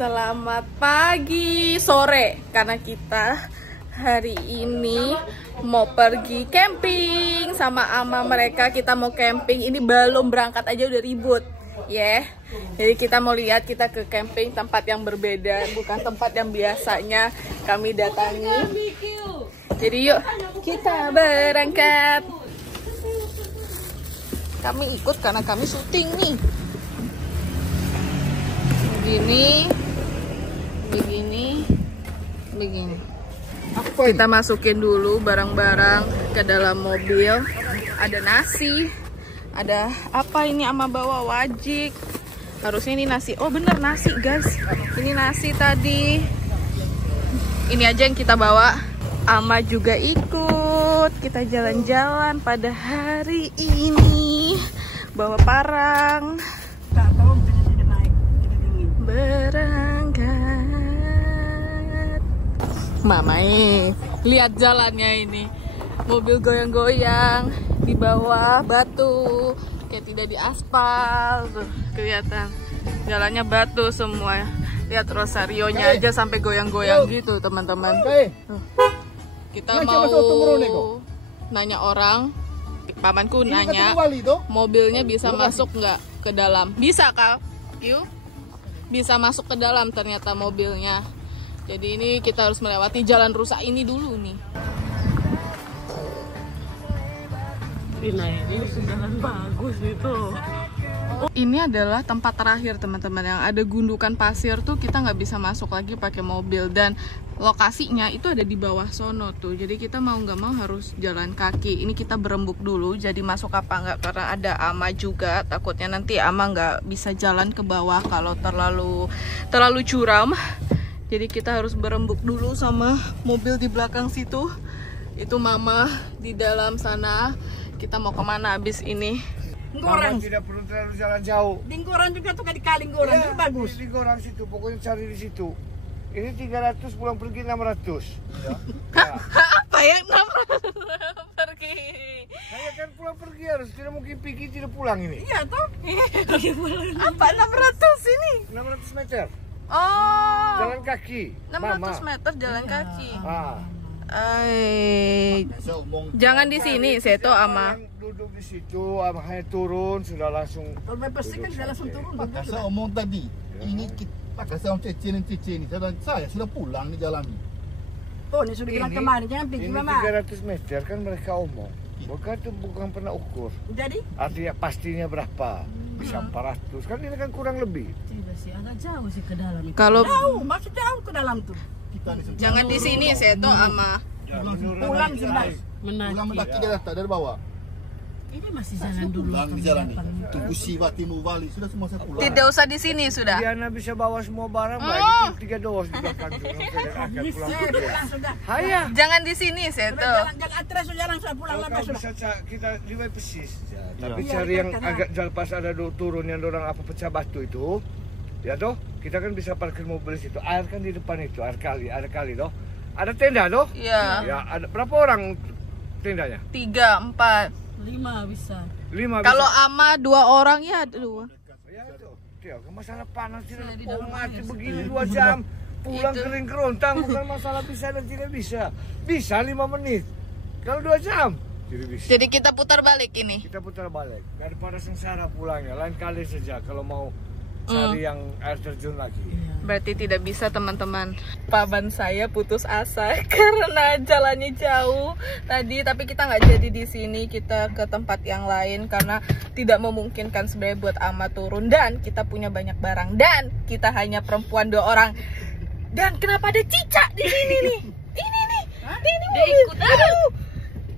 Selamat pagi, sore, karena kita hari ini mau pergi camping sama ama mereka. Kita mau camping, ini belum berangkat aja udah ribut ya. Jadi kita mau lihat, kita ke camping tempat yang berbeda, bukan tempat yang biasanya kami datangi. Jadi yuk kita berangkat. Kami ikut karena kami syuting nih. Begini. Kita masukin dulu barang-barang ke dalam mobil. Ada nasi, ada apa ini ama bawa wajik. Harusnya ini nasi. Oh bener nasi guys. Ini nasi tadi. Ini aja yang kita bawa. Ama juga ikut. Kita jalan-jalan pada hari ini. Bawa parang. Berangkat. Mama lihat jalannya ini. Mobil goyang-goyang di bawah batu, kayak tidak di aspal tuh, kelihatan jalannya batu semua. Lihat Rosarionya aja sampai goyang-goyang gitu teman-teman. Kita mau nanya orang, pamanku nanya mobilnya bisa masuk nggak ke dalam. Bisa kak? Yuk, bisa masuk ke dalam ternyata mobilnya. Jadi ini kita harus melewati jalan rusak ini dulu nih. Ini jalan bagus itu. Ini adalah tempat terakhir teman-teman, yang ada gundukan pasir tuh kita nggak bisa masuk lagi pakai mobil, dan lokasinya itu ada di bawah sono tuh. Jadi kita mau nggak mau harus jalan kaki. Ini kita berembuk dulu, jadi masuk apa nggak, karena ada ama juga. Takutnya nanti ama nggak bisa jalan ke bawah kalau terlalu curam. Jadi kita harus berembuk dulu sama mobil di belakang situ. Itu mama di dalam sana. Kita mau kemana abis ini? Gorang tidak perlu terlalu jalan jauh. Di Gorang juga tuh, di Kaling Gorang ya, itu bagus. Di Gorang situ, pokoknya cari di situ. Ini 300 pulang pergi 600. Ya. Apa yang 600 pergi? Saya kan pulang pergi harus, tidak mungkin pergi tidak pulang ini. Iya toh? Apa 600 ini? 600 meter. Oh. Jalan kaki. 600 meter jalan kaki. Jangan di sini, Seto ama. Duduk di situ, hanya turun sudah langsung. Kalau pasti kan sudah langsung turun. Maka saya omong tadi, ini kita saya cece ini. Saya sudah pulang di jalan ini. Oh, ini sudah bilang kemarin, jangan pergi mama. Ini 300 meter kan mereka omong. Bukan pernah ukur. Jadi? Artinya pastinya berapa? Bisa 400, kan ini kan kurang lebih. Tidak sih, agak jauh sih ke dalam itu. Kalau jauh, masih jauh ke dalam tuh. jangan di sini, Seto ama. Pulang jelas. Pulang mendaki dari bawah. Ini masih jalan dulu. Pulang di jalan ini. Tunggu Siwa, Timur, Bali, sudah semua saya pulang. Tidak usah di sini sudah. Diana bisa bawa semua barang, baik itu 3 dos di belakang. Hayah. Jangan di sini, Seto. Jangan atres, jalan saya pulang lepas sudah. Bisa kita di persis. Tapi cari yang agak jalan pas ada turun yang orang apa pecah batu itu. Ya toh, kita kan bisa parkir mobil di situ. Air kan di depan itu, air kali toh. Ada tenda toh? Iya. Ya, ada berapa orang tendanya? 3, 4, 5 bisa. 5 kalau ama 2 orang ya 2. Ya tuh. Dia masalah panas tidak mati begini 2 jam. Pulang kering kerontang bukan masalah bisa dan tidak bisa. Bisa 5 menit. Kalau 2 jam tidak bisa. Jadi kita putar balik ini. Kita putar balik. Daripada sengsara pulangnya, lain kali saja kalau mau cari yang air terjun lagi. Berarti tidak bisa teman-teman. Paman saya putus asa karena jalannya jauh tadi, tapi kita nggak jadi di sini, kita ke tempat yang lain karena tidak memungkinkan sebenarnya buat ama turun, dan kita punya banyak barang dan kita hanya perempuan 2 orang. Dan kenapa ada cicak di sini nih? Ini nih. Dia ikut. Aduh.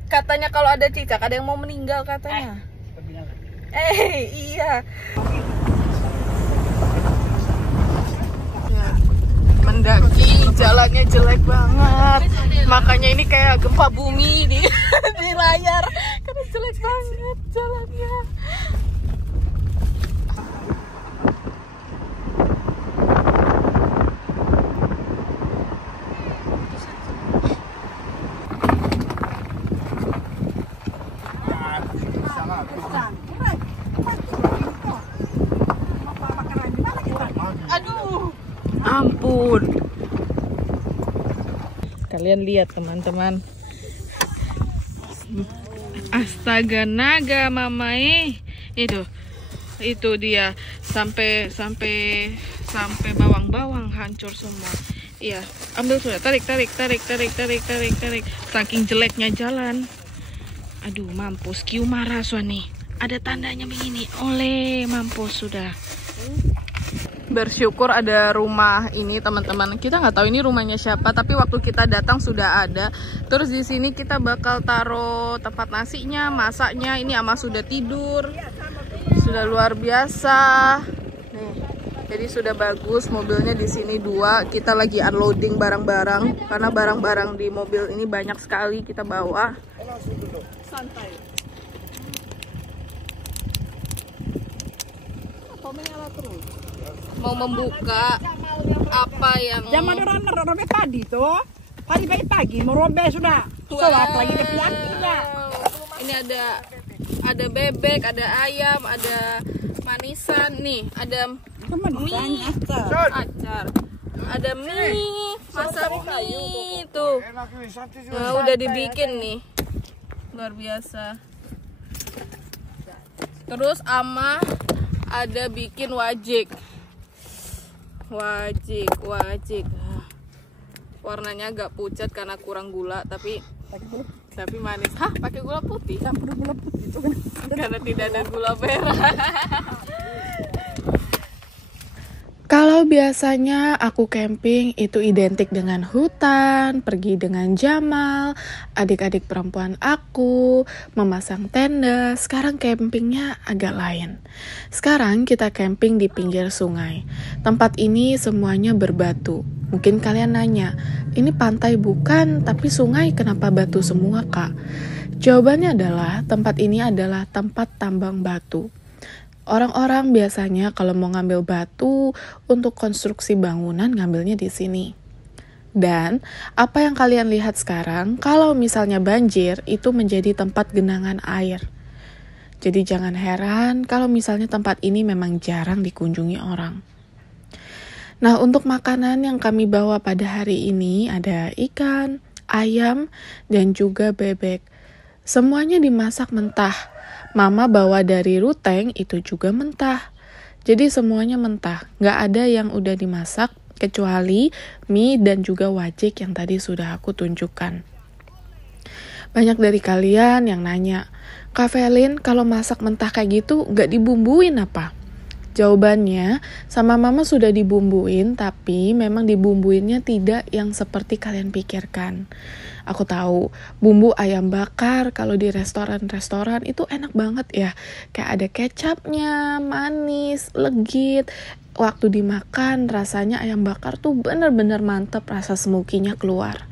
Katanya kalau ada cicak ada yang mau meninggal katanya. Iya. Mendaki jalannya jelek banget, makanya ini kayak gempa bumi di layar karena jelek banget jalannya. Ampun. Kalian lihat teman-teman. Astaga naga mamae. Itu dia sampai bawang-bawang hancur semua. Iya, ambil sudah. Tarik. Saking jeleknya jalan. Aduh, mampus. Kiu marah nih. Ada tandanya begini. Oleh, mampus sudah. Bersyukur ada rumah ini teman-teman. Kita nggak tahu ini rumahnya siapa, tapi waktu kita datang sudah ada. Terus di sini kita bakal taruh tempat nasinya, masaknya. Ini Ama sudah tidur, sudah luar biasa. Nih, jadi sudah bagus. Mobilnya di sini 2. Kita lagi unloading barang-barang karena barang-barang di mobil ini banyak sekali kita bawa. Santai. Mau membuka apa yang Zaman orang robe padi tuh. Pagi mau robe sudah. Telat lagi ke piangnya. Ini ada bebek, ada ayam, ada manisan nih, ada mie, acar. Ada mie, masak mie tuh. Nah, udah dibikin nih. Luar biasa. Terus Ama ada bikin wajik. Warnanya agak pucat karena kurang gula, tapi manis. Hah, pakai gula putih? Campur gula putih itu kan. Karena tidak ada gula merah. Kalau biasanya aku camping itu identik dengan hutan, pergi dengan Jamal, adik-adik perempuan aku, memasang tenda. Sekarang campingnya agak lain. Sekarang kita camping di pinggir sungai. Tempat ini semuanya berbatu. Mungkin kalian nanya, ini pantai bukan, tapi sungai kenapa batu semua, Kak? Jawabannya adalah tempat ini adalah tempat tambang batu. Orang-orang biasanya kalau mau ngambil batu untuk konstruksi bangunan ngambilnya di sini. Dan apa yang kalian lihat sekarang, kalau misalnya banjir itu menjadi tempat genangan air. Jadi jangan heran kalau misalnya tempat ini memang jarang dikunjungi orang. Nah, untuk makanan yang kami bawa pada hari ini ada ikan, ayam, dan juga bebek. Semuanya dimasak mentah. Mama bawa dari Ruteng itu juga mentah. Jadi semuanya mentah, nggak ada yang udah dimasak kecuali mie dan juga wajik yang tadi sudah aku tunjukkan. Banyak dari kalian yang nanya, Kak Velin kalau masak mentah kayak gitu nggak dibumbuin apa? Jawabannya, sama Mama sudah dibumbuin, tapi memang dibumbuinnya tidak yang seperti kalian pikirkan. Aku tahu, bumbu ayam bakar kalau di restoran-restoran itu enak banget ya. Kayak ada kecapnya, manis, legit. Waktu dimakan rasanya ayam bakar tuh bener-bener mantep, rasa smoky-nya keluar.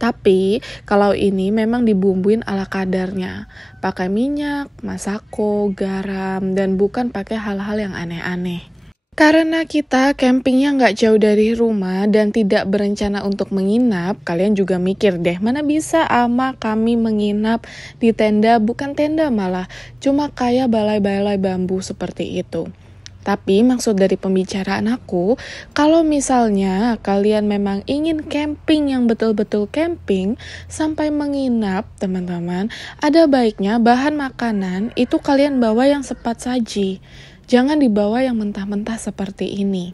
Tapi kalau ini memang dibumbuin ala kadarnya. Pakai minyak, masako, garam, dan bukan pakai hal-hal yang aneh-aneh. Karena kita campingnya nggak jauh dari rumah dan tidak berencana untuk menginap, kalian juga mikir deh, mana bisa Ama kami menginap di tenda, bukan tenda malah, cuma kayak balai-balai bambu seperti itu. Tapi maksud dari pembicaraan aku, kalau misalnya kalian memang ingin camping yang betul-betul camping sampai menginap, teman-teman, ada baiknya bahan makanan itu kalian bawa yang cepat saji. Jangan dibawa yang mentah-mentah seperti ini.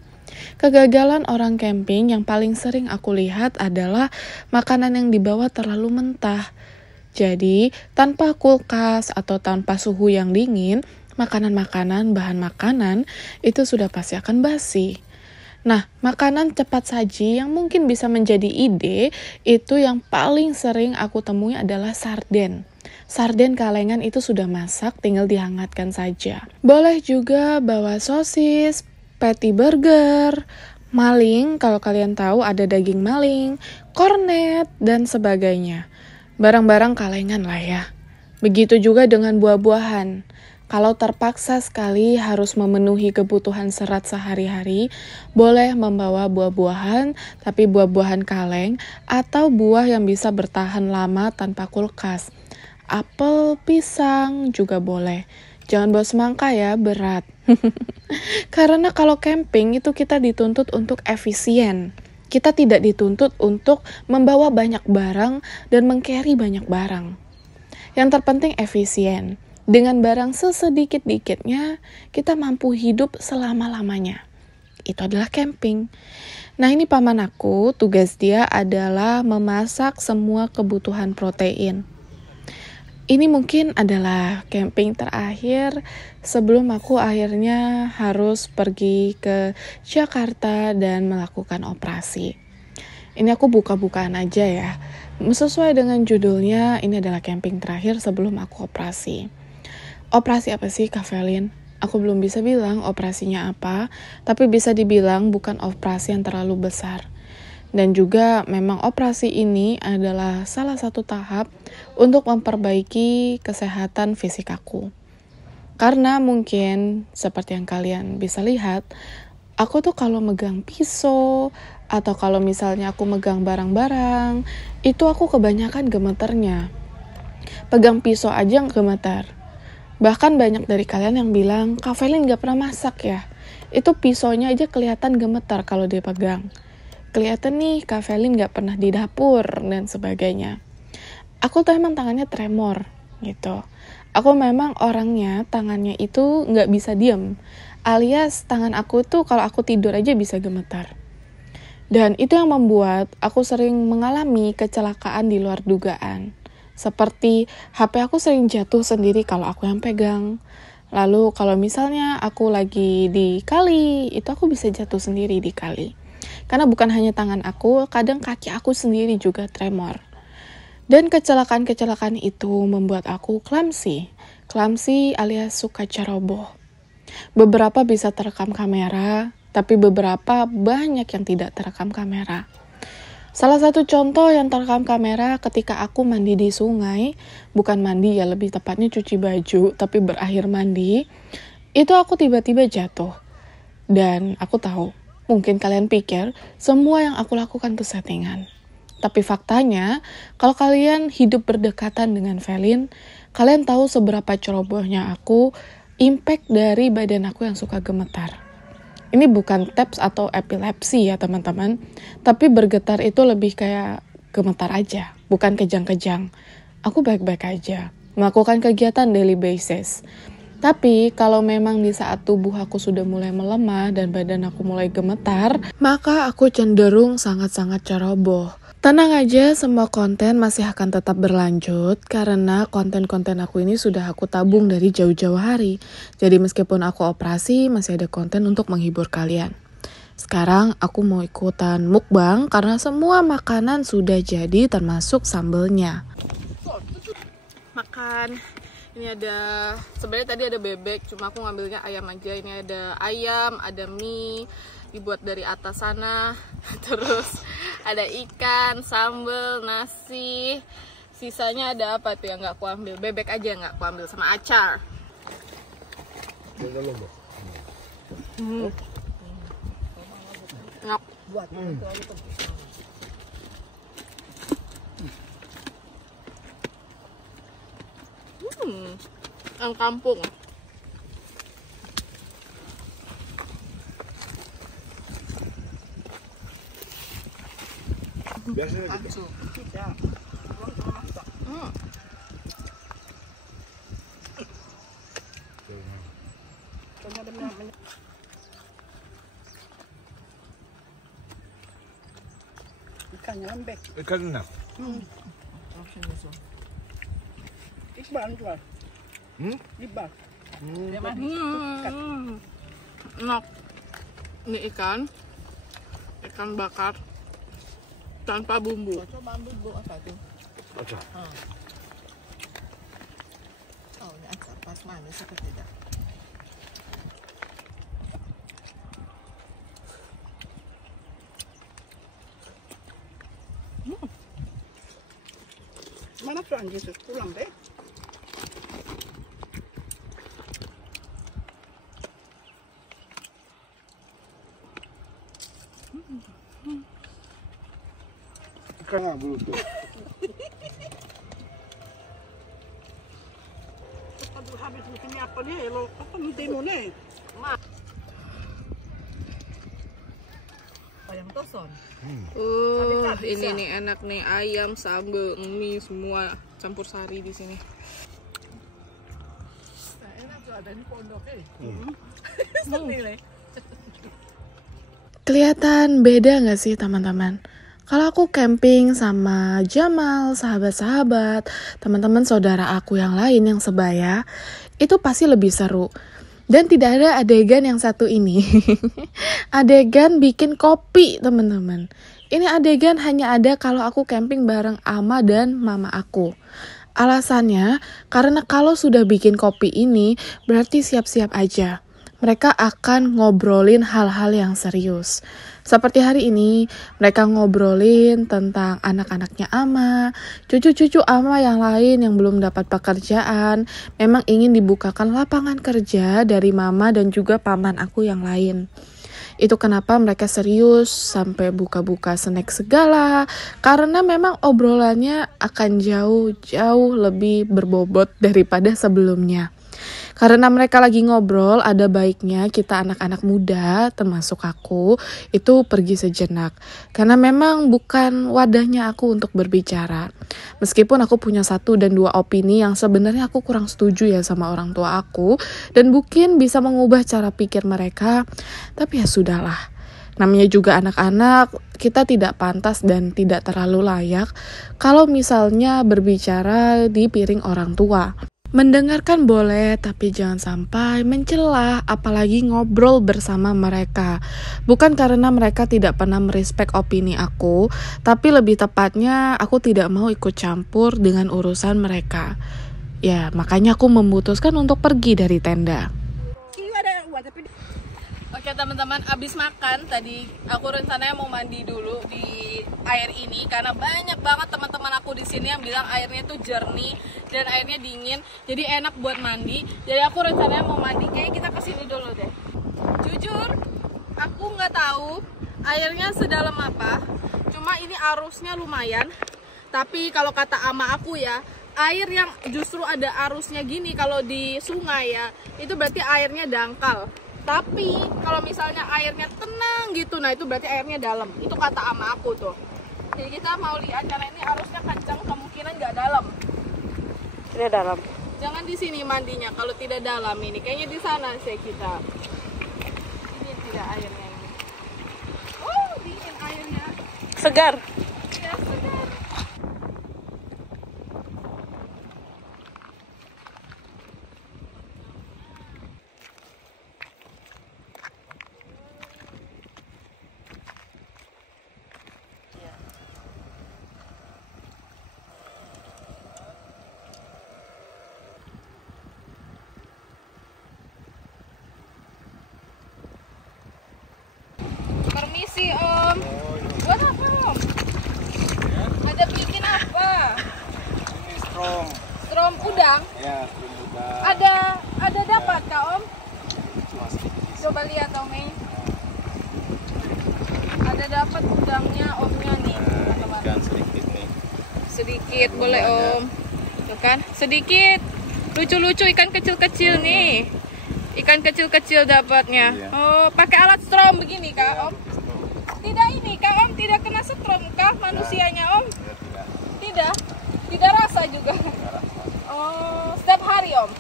Kegagalan orang camping yang paling sering aku lihat adalah makanan yang dibawa terlalu mentah. Jadi, tanpa kulkas atau tanpa suhu yang dingin, makanan-makanan, bahan makanan itu sudah pasti akan basi. Nah, makanan cepat saji yang mungkin bisa menjadi ide, itu yang paling sering aku temui adalah sarden. Sarden kalengan itu sudah masak, tinggal dihangatkan saja. Boleh juga bawa sosis, patty burger, maling, kalau kalian tahu ada daging maling, kornet, dan sebagainya. Barang-barang kalengan lah ya. Begitu juga dengan buah-buahan. Kalau terpaksa sekali harus memenuhi kebutuhan serat sehari-hari, boleh membawa buah-buahan, tapi buah-buahan kaleng, atau buah yang bisa bertahan lama tanpa kulkas. Apel, pisang juga boleh. Jangan bawa semangka ya, berat. Karena kalau camping itu kita dituntut untuk efisien. Kita tidak dituntut untuk membawa banyak barang dan meng-carry banyak barang. Yang terpenting efisien. Dengan barang sesedikit-dikitnya, kita mampu hidup selama-lamanya. Itu adalah camping. Nah, ini paman aku, tugas dia adalah memasak semua kebutuhan protein. Ini mungkin adalah camping terakhir sebelum aku akhirnya harus pergi ke Jakarta dan melakukan operasi. Ini aku buka-bukaan aja ya. Sesuai dengan judulnya, ini adalah camping terakhir sebelum aku operasi. Operasi apa sih, Kak Velin? Aku belum bisa bilang operasinya apa, tapi bisa dibilang bukan operasi yang terlalu besar. Dan juga memang operasi ini adalah salah satu tahap untuk memperbaiki kesehatan fisik aku. Karena mungkin seperti yang kalian bisa lihat, aku tuh kalau megang pisau atau kalau misalnya aku megang barang-barang, itu aku kebanyakan gemeternya. Pegang pisau aja gemeter. Bahkan banyak dari kalian yang bilang, Kak Velin gak pernah masak ya? Itu pisaunya aja kelihatan gemetar kalau dia pegang. Kelihatan nih Kak Velin gak pernah di dapur dan sebagainya. Aku tuh emang tangannya tremor gitu. Aku memang orangnya tangannya itu gak bisa diem. Alias tangan aku tuh kalau aku tidur aja bisa gemetar. Dan itu yang membuat aku sering mengalami kecelakaan di luar dugaan. Seperti HP aku sering jatuh sendiri kalau aku yang pegang. Lalu kalau misalnya aku lagi di kali, itu aku bisa jatuh sendiri di kali. Karena bukan hanya tangan aku, kadang kaki aku sendiri juga tremor. Dan kecelakaan-kecelakaan itu membuat aku clumsy. Clumsy alias suka ceroboh. Beberapa bisa terekam kamera, tapi beberapa banyak yang tidak terekam kamera. Salah satu contoh yang terekam kamera ketika aku mandi di sungai, bukan mandi ya, lebih tepatnya cuci baju, tapi berakhir mandi, itu aku tiba-tiba jatuh. Dan aku tahu, mungkin kalian pikir semua yang aku lakukan itu settingan. Tapi faktanya, kalau kalian hidup berdekatan dengan Velin, kalian tahu seberapa cerobohnya aku, impact dari badan aku yang suka gemetar. Ini bukan TEPS atau epilepsi ya teman-teman, tapi bergetar itu lebih kayak gemetar aja, bukan kejang-kejang. Aku baik-baik aja, melakukan kegiatan daily basis. Tapi kalau memang di saat tubuh aku sudah mulai melemah dan badan aku mulai gemetar, maka aku cenderung sangat-sangat ceroboh. Tenang aja, semua konten masih akan tetap berlanjut karena konten-konten aku ini sudah aku tabung dari jauh-jauh hari. Jadi meskipun aku operasi, masih ada konten untuk menghibur kalian. Sekarang aku mau ikutan mukbang karena semua makanan sudah jadi termasuk sambelnya. Makan. Ini ada, sebenarnya tadi ada bebek, cuma aku ngambilnya ayam aja. Ini ada ayam, ada mie, dibuat dari atas sana. Terus ada ikan, sambal, nasi. Sisanya ada apa tuh yang nggak aku ambil? Bebek aja yang nggak aku ambil, sama acar. Ngap. Ang kampung. Biasanya gitu. Ikannya lembek. Ikan enak. Iqbal jual. Iqbal. Enak. Ini ikan bakar tanpa bumbu. Coba ambil bu apa tuh? Acar. Oh ini acar pas manis atau tidak? Mana Tuan Yesus pulang deh? Ikan nggak bulu tuh. habis musim apa nih? Lo apa mutimu nih? Ayam toson. Ini nih enak nih, ayam, sambal, mie semua campur sari di sini. Nah, enak tuh ada di pondok Kelihatan beda nggak sih teman-teman? Kalau aku camping sama Jamal, sahabat-sahabat, teman-teman saudara aku yang lain yang sebaya, itu pasti lebih seru. Dan tidak ada adegan yang satu ini. Adegan bikin kopi, teman-teman. Ini adegan hanya ada kalau aku camping bareng Ama dan mama aku. Alasannya, karena kalau sudah bikin kopi ini, berarti siap-siap aja. Mereka akan ngobrolin hal-hal yang serius. Seperti hari ini, mereka ngobrolin tentang anak-anaknya Ama, cucu-cucu Ama yang lain yang belum dapat pekerjaan, memang ingin dibukakan lapangan kerja dari mama dan juga paman aku yang lain. Itu kenapa mereka serius sampai buka-buka snack segala, karena memang obrolannya akan jauh-jauh lebih berbobot daripada sebelumnya. Karena mereka lagi ngobrol, ada baiknya kita anak-anak muda, termasuk aku, itu pergi sejenak. Karena memang bukan wadahnya aku untuk berbicara. Meskipun aku punya 1 dan 2 opini yang sebenarnya aku kurang setuju ya sama orang tua aku, dan mungkin bisa mengubah cara pikir mereka, tapi ya sudahlah. Namanya juga anak-anak, kita tidak pantas dan tidak terlalu layak kalau misalnya berbicara di piring orang tua. Mendengarkan boleh, tapi jangan sampai mencela, apalagi ngobrol bersama mereka. Bukan karena mereka tidak pernah merespek opini aku, tapi lebih tepatnya aku tidak mau ikut campur dengan urusan mereka. Ya, makanya aku memutuskan untuk pergi dari tenda. Oke teman-teman, abis makan tadi aku rencananya mau mandi dulu di air ini karena banyak banget teman-teman aku di sini yang bilang airnya tuh jernih dan airnya dingin, jadi enak buat mandi. Jadi aku rencananya mau mandi, kayak kita kesini dulu deh. Jujur, aku nggak tahu airnya sedalam apa, cuma ini arusnya lumayan. Tapi kalau kata ama aku ya, air yang justru ada arusnya gini kalau di sungai ya, itu berarti airnya dangkal. Tapi kalau misalnya airnya tenang gitu, nah itu berarti airnya dalam. Itu kata ama aku tuh. Jadi kita mau lihat karena ini arusnya kencang, kemungkinan nggak dalam. Tidak dalam. Jangan di sini mandinya kalau tidak dalam ini. Kayaknya di sana sih kita. Ini tidak airnya ini. Oh, dingin airnya. Segar. Ya, segar. Permisi Om. Buat apa Om? Ada bikin apa? Ini strom. Strom udang? Ya, strom udang. Ada dapat Kak Om? Coba lihat Om. Ada dapat udangnya Omnya nih, teman-teman. Ikan sedikit nih. Sedikit boleh Om. Tuh kan? Sedikit. Lucu-lucu ikan kecil-kecil nih. Ikan kecil-kecil dapatnya. Iya. Oh, pakai alat strom begini Kak Om? Tidak ini Kak Om, tidak kena strom kah manusianya Om? Tidak. Tidak rasa juga. Oh, setiap hari Om?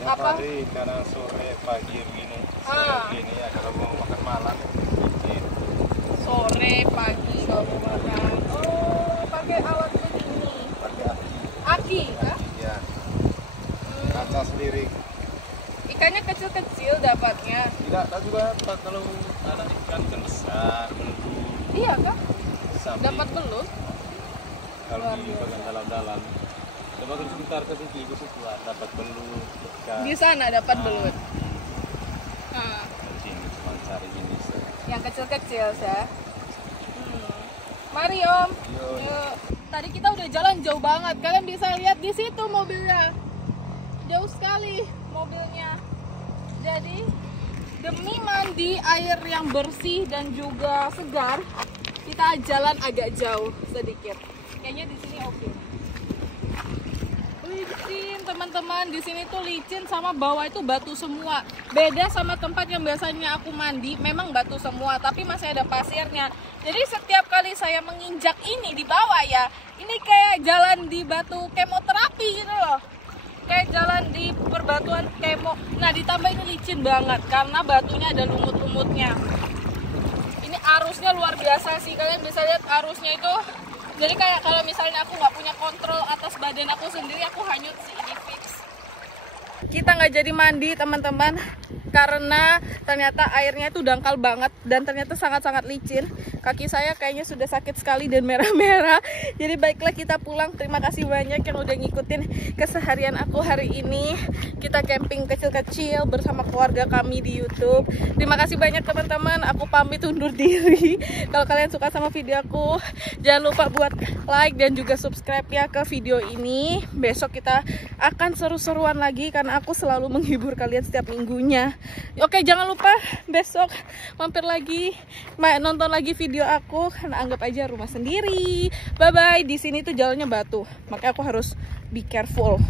Setiap hari, karena sore pagi begini. Sore begini ya, kalau mau makan malam sedikit. Sore pagi kalau mau makan. Oh, pakai alat begini. Pakai Aki kah? ya. Kaca sendiri. Ikannya kecil-kecil dapatnya. Tidak tahu juga kalau anak ikan besar menunggu. Iya kah? Sampai Dapat belut? kalau di bagian dalam-dalam. Coba sebentar ke situ, dapat belut. Ikan. Di sana dapat belut. Nah, Mungkin cuma cari jenis. yang kecil-kecil ya. Mari Om. Yuk. Yuk. Tadi kita udah jalan jauh banget. Kalian bisa lihat di situ mobilnya. Jauh sekali mobilnya. Jadi demi mandi air yang bersih dan juga segar, kita jalan agak jauh sedikit. Kayaknya di sini oke. Licin teman-teman, di sini tuh licin sama bawah itu batu semua. Beda sama tempat yang biasanya aku mandi, memang batu semua, tapi masih ada pasirnya. Jadi setiap kali saya menginjak ini di bawah ya, ini kayak jalan di batu kemoterapi gitu loh. Kayak jalan di perbatuan kemo. Nah ditambah ini licin banget karena batunya ada lumut-lumutnya. Ini arusnya luar biasa sih, kalian bisa lihat arusnya itu. Jadi kayak kalau misalnya aku nggak punya kontrol atas badan aku sendiri, aku hanyut sih, ini fix. Kita nggak jadi mandi teman-teman karena ternyata airnya itu dangkal banget dan ternyata sangat-sangat licin. Kaki saya kayaknya sudah sakit sekali dan merah-merah. Jadi baiklah kita pulang. Terima kasih banyak yang udah ngikutin keseharian aku hari ini. Kita camping kecil-kecil bersama keluarga kami di YouTube. Terima kasih banyak teman-teman. Aku pamit undur diri. Kalau kalian suka sama video aku, jangan lupa buat like dan juga subscribe ya ke video ini. Besok kita akan seru-seruan lagi karena aku selalu menghibur kalian setiap minggunya. Oke, jangan lupa besok mampir lagi, nonton lagi video aku karena anggap aja rumah sendiri. Bye bye. Di sini tuh jalannya batu, makanya aku harus be careful.